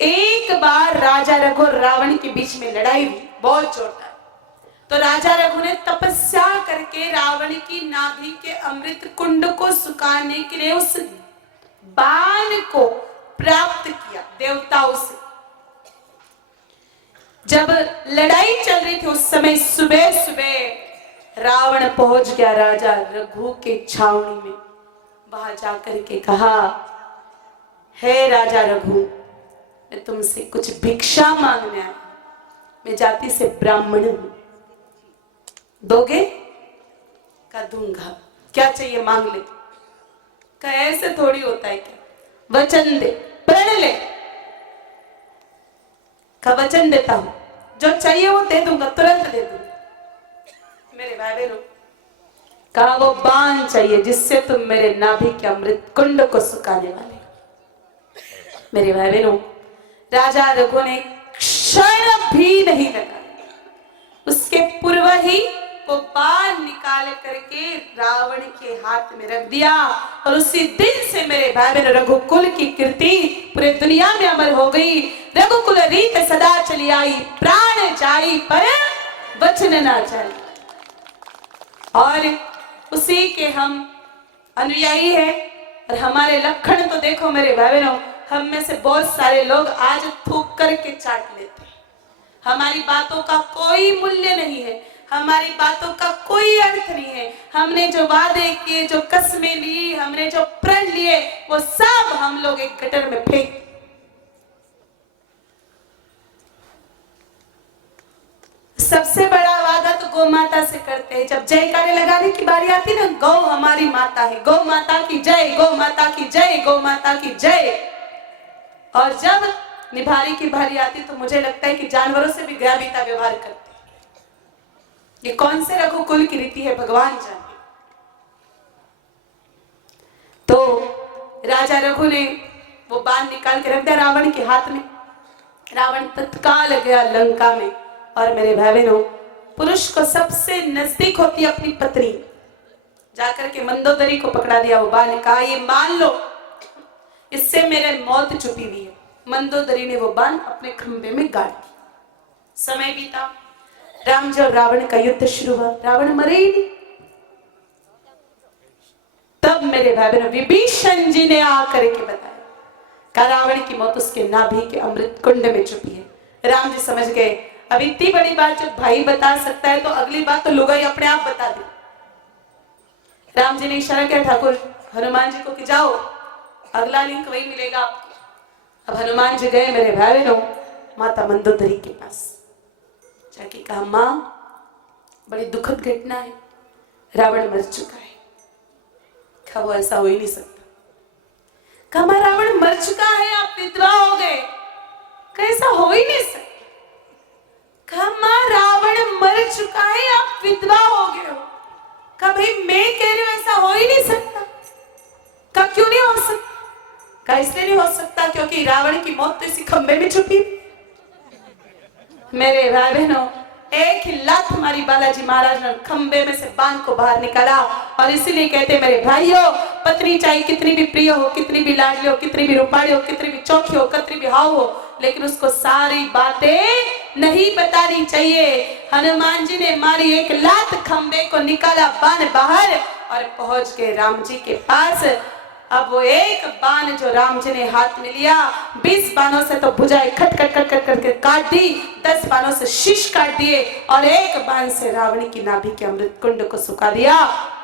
एक बार राजा रघु और रावण के बीच में लड़ाई हुई, बहुत जोरदार। तो राजा रघु ने तपस्या करके रावण की नाभि के अमृत कुंड को सुखाने के लिए उस बाण को प्राप्त किया देवताओं से। जब लड़ाई चल रही थी उस समय सुबह सुबह रावण पहुंच गया राजा रघु के छावनी में। वहां जाकर के कहा, हे राजा रघु, मैं तुमसे कुछ भिक्षा मांगने आया, मैं जाति से ब्राह्मण हूं, दोगे? का दूंगा। क्या चाहिए मांग ले। का ऐसे थोड़ी होता है क्या, वचन दे, प्रण ले। का वचन देता हूं, जो चाहिए वो दे दूंगा, तुरंत दे दूंगा। मेरे भाई बहनों, कहा वो बाण चाहिए जिससे तुम मेरे नाभि के अमृत कुंड को सुखाने वाले। मेरे भाई बहनों, राजा रघु ने क्षण भी नहीं लगा, उसके पूर्व ही वो बाण निकाल करके रावण के हाथ में रख दिया। और उसी दिन से मेरे भाई बहन रघुकुल की कीर्ति पूरे दुनिया में अमर हो गई। रघुकुल रीत सदा चली आई, प्राण जाई पर वचन ना जाई। और उसी के हम अनुयायी हैं। और हमारे लक्षण तो देखो मेरे भाई बहनों, हम में से बहुत सारे लोग आज थूक करके चाट लेते हैं। हमारी बातों का कोई मूल्य नहीं है, हमारी बातों का कोई अर्थ नहीं है। हमने जो वादे किए, जो कस्में ली, हमने जो प्रण लिए, वो सब हम लोग एक गटर में फेंक। सबसे बड़ा वादा तो गौ माता से करते हैं। जब जयकारे लगाने की बारी आती ना, गौ हमारी माता है, गौ माता की जय, गौ माता की जय, गौ माता की जय। और जब निभारी की बारी आती तो मुझे लगता है कि जानवरों से भी गया बीता व्यवहार करते। ये कौन से रघुकुल की रीति है, भगवान जाने। तो राजा रघु ने वो बाण निकाल के रख दिया रावण के हाथ में। रावण तत्काल गया लंका में। और मेरे भाई बहनों, पुरुष को सबसे नजदीक होती है अपनी पत्नी। जाकर के मंदोदरी को पकड़ा दिया वो बाण, कहा ये मान लो, इससे मेरे मौत छुपी हुई है। मंदोदरी ने वो बाण अपने खंभे में गाड़ दिया। समय बीता, राम जी और रावण का युद्ध शुरू हुआ। रावण मरे ही नहीं। तब मेरे भाई बहनों विभीषण जी ने आकर के बताया कि रावण की मौत उसके नाभि के अमृत कुंड में छुपी है। राम जी समझ गए, अब इतनी बड़ी बात जब भाई बता सकता है तो अगली बात तो लुगाई अपने आप बता दे। राम जी ने इशारा किया ठाकुर हनुमान जी को कि जाओ, अगला लिंक वही मिलेगा आपको। अब हनुमान जी गए मेरे भाई बहनों माता मंदोदरी के पास। जाके कहा, मां बड़ी दुखद घटना है, रावण मर चुका है। कहा वो ऐसा हो ही नहीं सकता। कहा मां रावण मर चुका है, आप विधवा हो गए। कैसा हो ही नहीं सकता। कहा मां रावण मर चुका है, आप विधवा हो गए हो। कहा भाई मैं कह रही हूं ऐसा हो ही नहीं सकता। कहा क्यों नहीं हो सकता। कहा इसलिए नहीं हो सकता क्योंकि रावण की मौत तो इसी खंबे में छुपी। मेरे भाई बहनों, एक ही लात हमारी बालाजी महाराज ने खंबे में से बाण को बाहर निकाला। और इसीलिए कहते मेरे भाइयों, पत्नी चाहे कितनी भी प्रिय हो, कितनी भी लाडली हो, कितनी भी रूपाड़ी हो, कितनी भी चौकी हो, कितनी भी हाव हो, लेकिन उसको सारी बातें नहीं बतानी चाहिए। हनुमान जी ने मारी एक लात, खंबे को निकाला बाण बाहर और पहुंच गए राम जी के पास। अब वो एक बाण जो राम जी ने हाथ में लिया, 20 बाणों से तो भुजाएं खट खट खट खट करके काट दी, 10 बाणों से शीश काट दिए और एक बाण से रावण की नाभि के अमृत कुंड को सुखा दिया।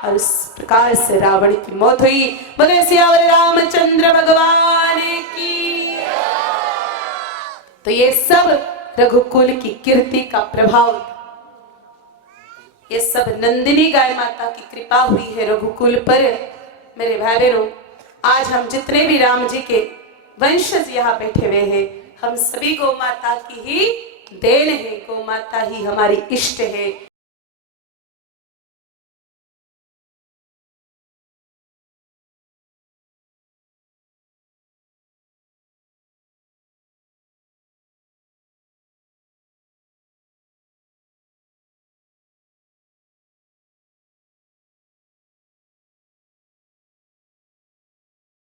और उस प्रकार से रावण की मौत हुई। बोले सियावर रामचंद्र भगवान की। तो ये सब रघुकुल की कीर्ति का प्रभाव, ये सब नंदिनी गाय माता की कृपा हुई है रघुकुल पर। मेरे भाई बहनों, आज हम जितने भी राम जी के वंशज यहाँ बैठे हुए हैं, हम सभी गौ माता की ही देन है। गौ माता ही हमारी इष्ट है।